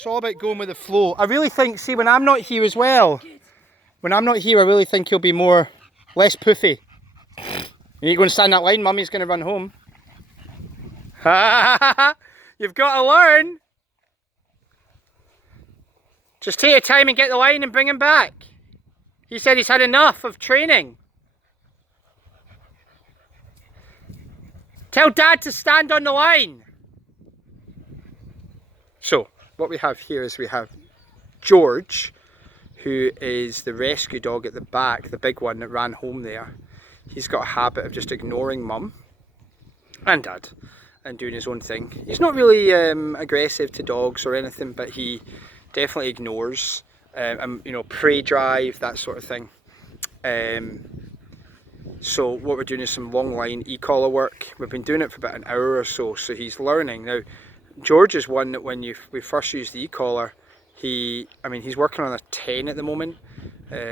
It's all about going with the flow. I really think, see, when I'm not here as well, when I'm not here, I really think he'll be less poofy. You go and stand that line, Mummy's going to run home. You've got to learn. Just take your time and get the line and bring him back. He said he's had enough of training. Tell Dad to stand on the line. So, what we have here is we have George, who is the rescue dog at the back, the big one that ran home there. He's got a habit of just ignoring Mum and Dad and doing his own thing. He's not really aggressive to dogs or anything, but he definitely ignores, you know, prey drive, that sort of thing. So what we're doing is some long line e-collar work. We've been doing it for about an hour or so, so he's learning. Now, George is one that when we first used the e-collar, he's working on a 10 at the moment,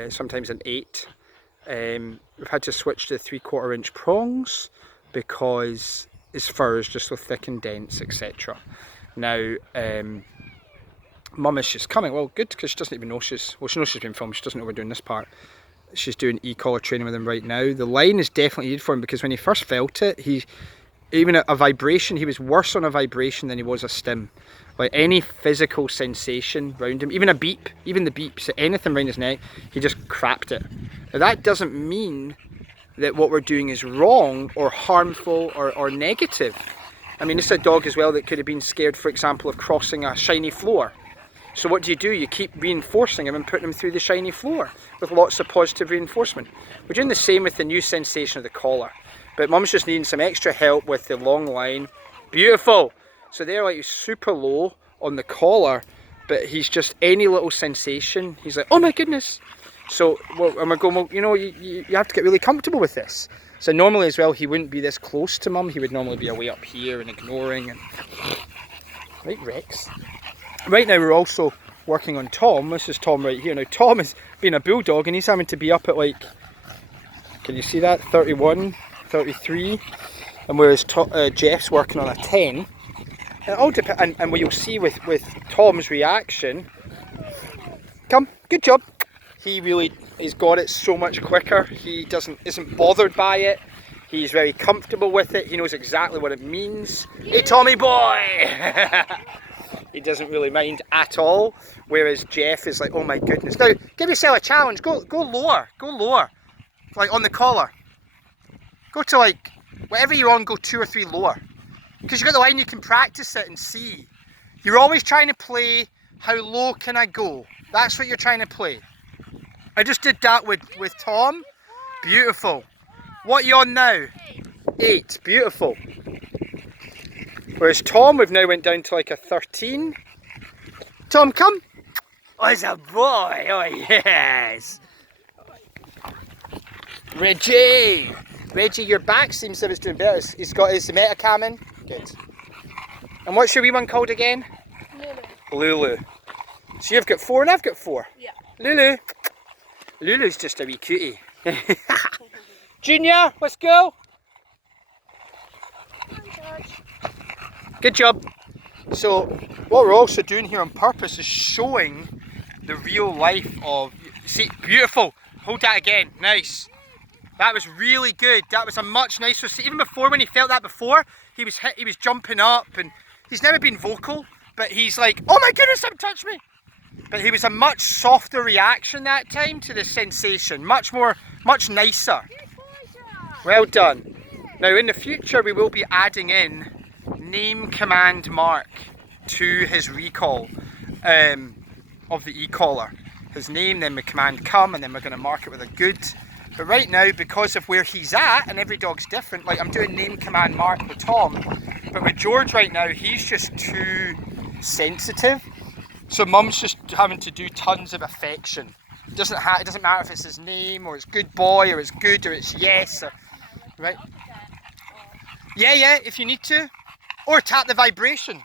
sometimes an 8. We've had to switch to 3/4 inch prongs because his fur is just so thick and dense, etc. Now, Mum is just coming. Well, good, because she doesn't even know she knows she's been filmed. She doesn't know we're doing this part. She's doing e-collar training with him right now. The line is definitely needed for him because when he first felt it, even a vibration, he was worse on a vibration than he was a stim. Like any physical sensation around him, even a beep, even the beeps, anything around his neck, he just crapped it. Now that doesn't mean that what we're doing is wrong or harmful or negative. I mean, this is a dog as well that could have been scared, for example, of crossing a shiny floor. So what do? You keep reinforcing him and putting him through the shiny floor with lots of positive reinforcement. We're doing the same with the new sensation of the collar. But Mum's just needing some extra help with the long line. Beautiful! So they're like super low on the collar, but he's just any little sensation, he's like, oh my goodness! So, and we're going, well, you know, you have to get really comfortable with this. So normally as well, he wouldn't be this close to Mum. He would normally be away up here and ignoring. And right, Rex. Right now we're also working on Tom. This is Tom right here. Now Tom is being a bulldog and he's having to be up at like, can you see that? 31, 33. And whereas Jeff's working on a 10. And all and what you'll see with Tom's reaction, come, good job. He really has got it so much quicker. He isn't bothered by it. He's very comfortable with it. He knows exactly what it means. Hey, Tommy boy! He doesn't really mind at all. Whereas Jeff is like, oh my goodness. Now, give yourself a challenge. Go lower. Go lower. Like on the collar. Go to like, whatever you're on, go 2 or 3 lower. Because you've got the line, you can practice it and see. You're always trying to play, how low can I go? That's what you're trying to play. I just did that with Tom. Beautiful. What are you on now? 8. Beautiful. Whereas Tom, we've now went down to like a 13. Tom, come. Oh, he's a boy. Oh, yes. Reggie, your back seems to be doing better. He's got his metacam in. Good. And what's your wee one called again? Lulu. So you've got 4 and I've got 4. Yeah. Lulu. Lulu's just a wee cutie. Junior, let's go. Good job. So what we're also doing here on purpose is showing the real life of, see, beautiful. Hold that again, nice. That was really good. That was a much nicer, see, even before when he felt that before, he was jumping up and he's never been vocal, but he's like, oh my goodness, something touched me. But he was a much softer reaction that time to the sensation, much nicer. Well done. Now in the future we will be adding in name command mark to his recall of the e-collar. His name, then the command come, and then we're going to mark it with a good. But right now, because of where he's at, and every dog's different, like I'm doing name command mark with Tom, but with George right now, he's just too sensitive. So Mum's just having to do tons of affection. It doesn't matter if it's his name, or it's good boy, or it's good, or it's yes, or, right? Yeah, if you need to. Or tap the vibration.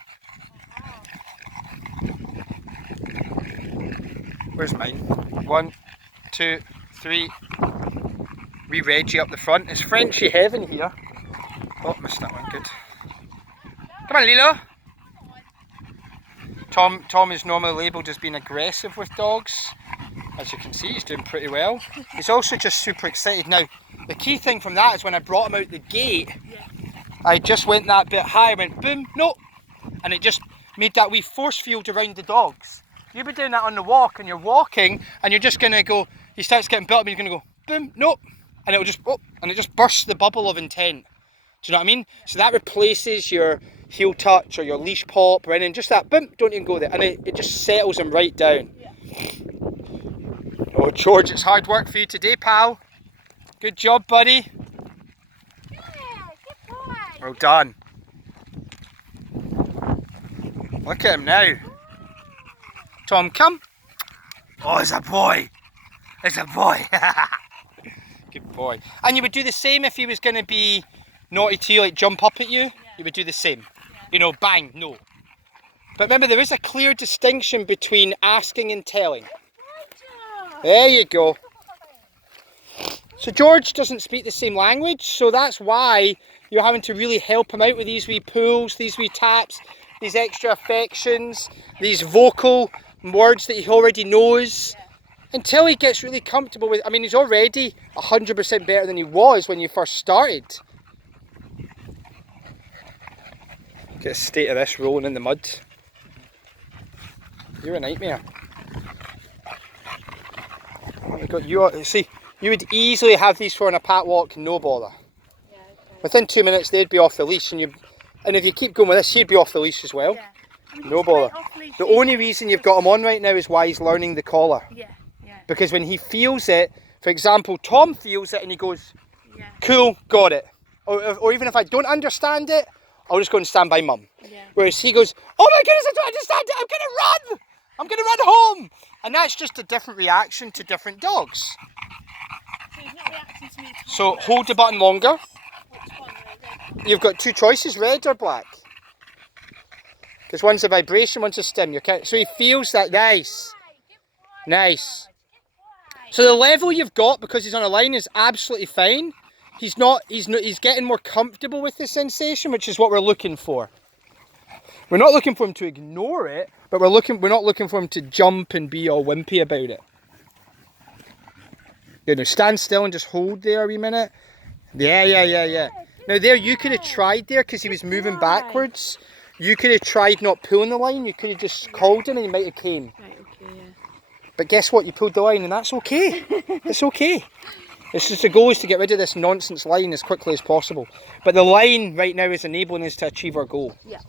Where's mine? 1, 2, 3. Wee Reggie up the front. It's Frenchy heaven here. Oh, missed that one, good. Come on, Lilo. Tom is normally labelled as being aggressive with dogs. As you can see, he's doing pretty well. He's also just super excited. Now, the key thing from that is when I brought him out the gate, I just went that bit high, I went boom, no, and it just made that wee force field around the dogs. You'll be doing that on the walk, and you're walking, and you're just gonna go, he starts getting built up, and you're gonna go boom, no, and it'll just, oh, and it just bursts the bubble of intent. Do you know what I mean? So that replaces your heel touch or your leash pop or anything, just that boom, don't even go there, and it just settles him right down. Oh, George, it's hard work for you today, pal. Good job, buddy. Yeah, good boy. Well done. Look at him now. Tom, come. Oh, it's a boy. It's a boy. Good boy. And you would do the same if he was going to be naughty to you, like jump up at you? Yeah. You would do the same. Yeah. You know, bang, no. But remember, there is a clear distinction between asking and telling. There you go. So George doesn't speak the same language, so that's why you're having to really help him out with these wee pulls, these wee taps, these extra affections, these vocal words that he already knows, until he gets really comfortable with. I mean, he's already 100% better than he was when you first started. Get a state of this rolling in the mud. You're a nightmare. See, you would easily have these for on a pat walk, no bother. Yeah, okay. Within 2 minutes they'd be off the leash, and if you keep going with this, he'd be off the leash as well. Yeah. I mean, no bother. The only reason you've got him on right now is why he's learning the collar. Yeah, yeah. Because when he feels it, for example, Tom feels it and he goes, yeah, cool, got it. Or even if I don't understand it, I'll just go and stand by mum. Yeah. Whereas he goes, oh my goodness, I don't understand it, I'm gonna run! I'm gonna run home! And that's just a different reaction to different dogs. So he's not reacting to me. So hold the button longer. You've got two choices, red or black. Because one's a vibration, one's a stim. So he feels that. Nice. Nice. So the level you've got, because he's on a line, is absolutely fine. He's getting more comfortable with the sensation, which is what we're looking for. We're not looking for him to ignore it, but we're not looking for him to jump and be all wimpy about it. You know, stand still and just hold there a wee minute. Yeah. Now there, you could have tried there because he was moving backwards. You could have tried not pulling the line. You could have just called him and he might have came. Right, okay, yeah. But guess what? You pulled the line and that's okay. It's okay. It's just the goal is to get rid of this nonsense line as quickly as possible. But the line right now is enabling us to achieve our goal. Yeah.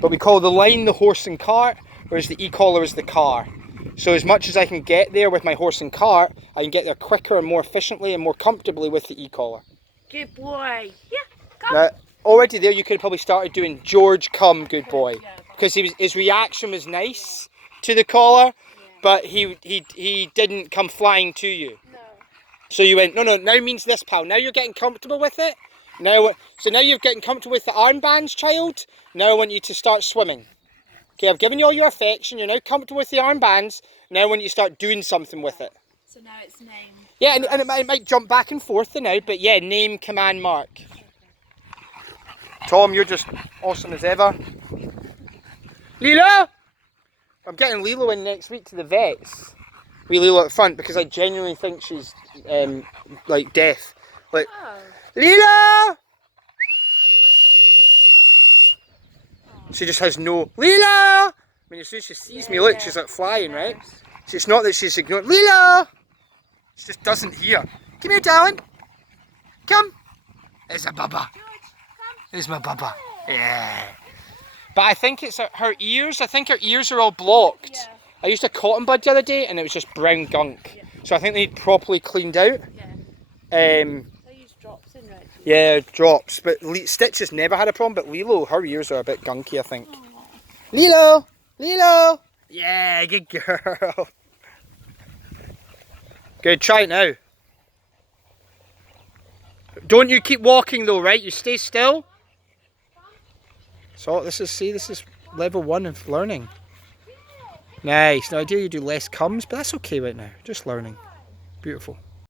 But we call the line the horse and cart, whereas the e-collar is the car. So as much as I can get there with my horse and cart, I can get there quicker and more efficiently and more comfortably with the e-collar. Good boy. Yeah, come. Now, already there you could have probably started doing George, come, good boy. Because his reaction was nice to the collar, but he didn't come flying to you. No. So you went, no, now means this, pal. Now you're getting comfortable with it. So now you're getting comfortable with the armbands, child. Now I want you to start swimming. Okay, I've given you all your affection. You're now comfortable with the armbands. Now I want you to start doing something with it. So now it's name. Yeah, and it might jump back and forth now, but yeah, name, command, mark. Okay. Tom, you're just awesome as ever. Lilo! I'm getting Lilo in next week to the vets. We Lilo at front because I genuinely think she's like deaf. Like, oh. Lilo! She just has no Lilo! I mean, as soon as she sees me, look, she's like flying, right? So it's not that she's ignoring Lilo! She just doesn't hear. Come here, darling. Come. There's a bubba. There's my bubba. Yeah. But I think it's her ears. I think her ears are all blocked. Yeah. I used a cotton bud the other day and it was just brown gunk. Yeah. So I think they need properly cleaned out. Yeah. Drops in, right? Yeah, drops. But Stitch has never had a problem, but Lilo, her ears are a bit gunky, I think. Oh. Lilo! Yeah, good girl. Good, try it now. Don't you keep walking though, right? You stay still. So this is level 1 of learning. Nice. Now ideally you do less comes, but that's okay right now. Just learning. Beautiful.